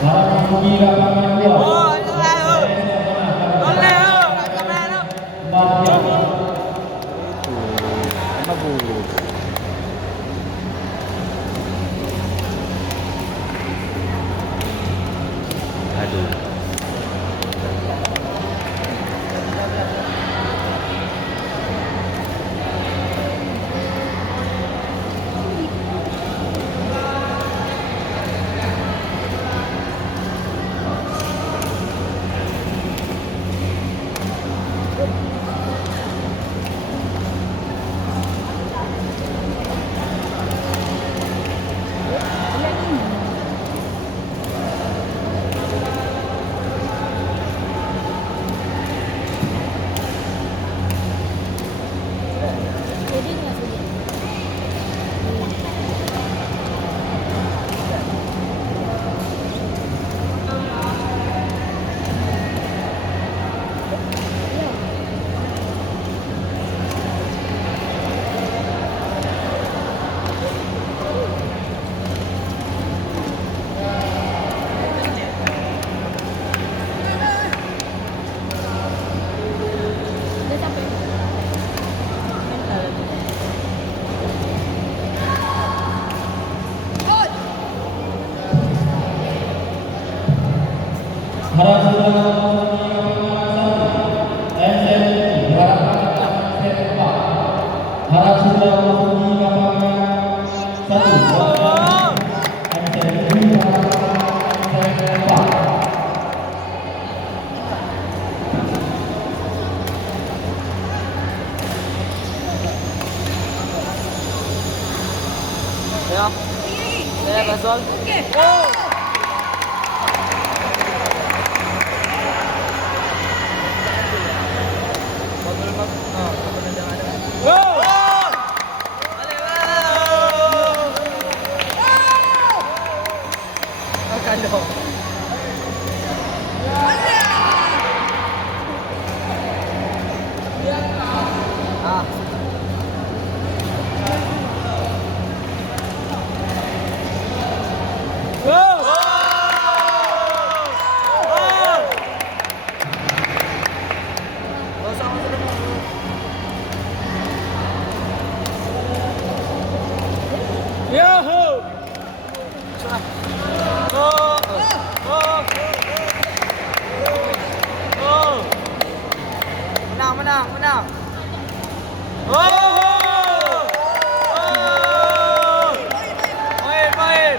Harap menguji lapangan 2. Oh, itu lah. Boleh oh. Kamera tu. Bagian Itu bagus. Aduh. harap saudara memasuki lapangan 1. SMI diharapkan dapat set 4. Harap saudara memasuki lapangan 1. SMI diharapkan set 4. Ya. Saya pasal. Okey. Oh. Yahoo! Menang. Main.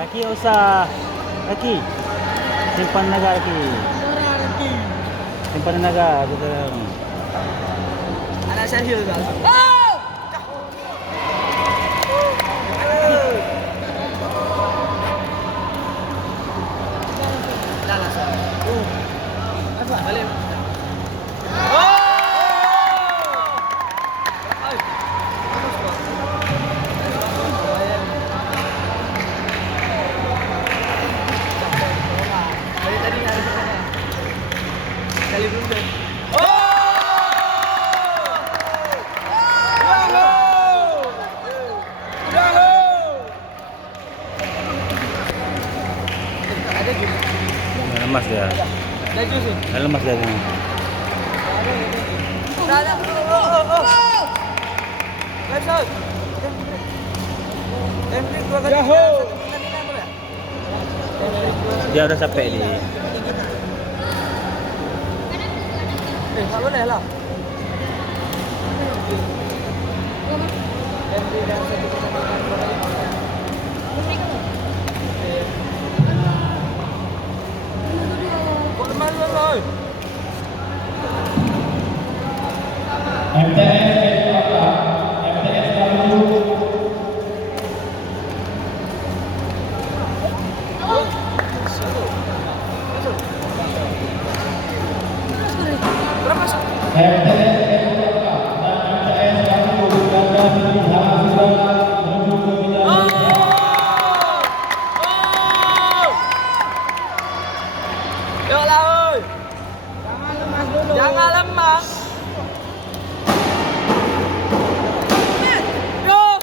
Laki usah. Laki. Simpan naga laki. Simpan naga ke dalam. Anak Syahil kan? Balik. Kali belum deh. Ada gitu. Lemas dia. Laju sih. Lemas dia ni. Dah. Left shot. Template 2 kali. Dia udah sampai di. Tak boleh lah. Template dah satu kau lemah lah. MTS MTS Lalu Berapa masuk? MTS dan MTS Kami berjaga di Harapura menuju ke bidang Yuklah oi. Jangan lemah. Yuk.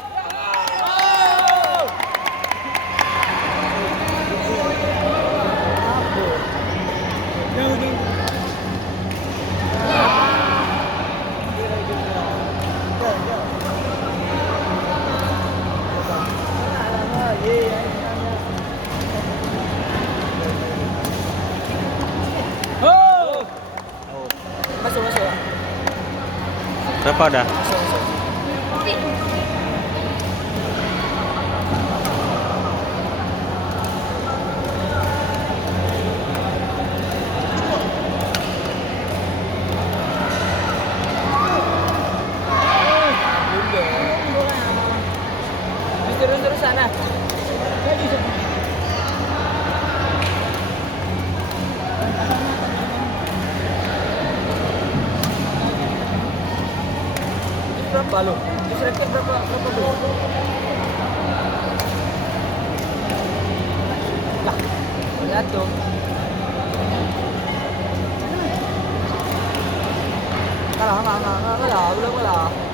Oh. Masuk. Berapa dah? Terus sana. Berapa lo? Disrekit berapa lo? Lah, jatuh. Kalah, belum kalah.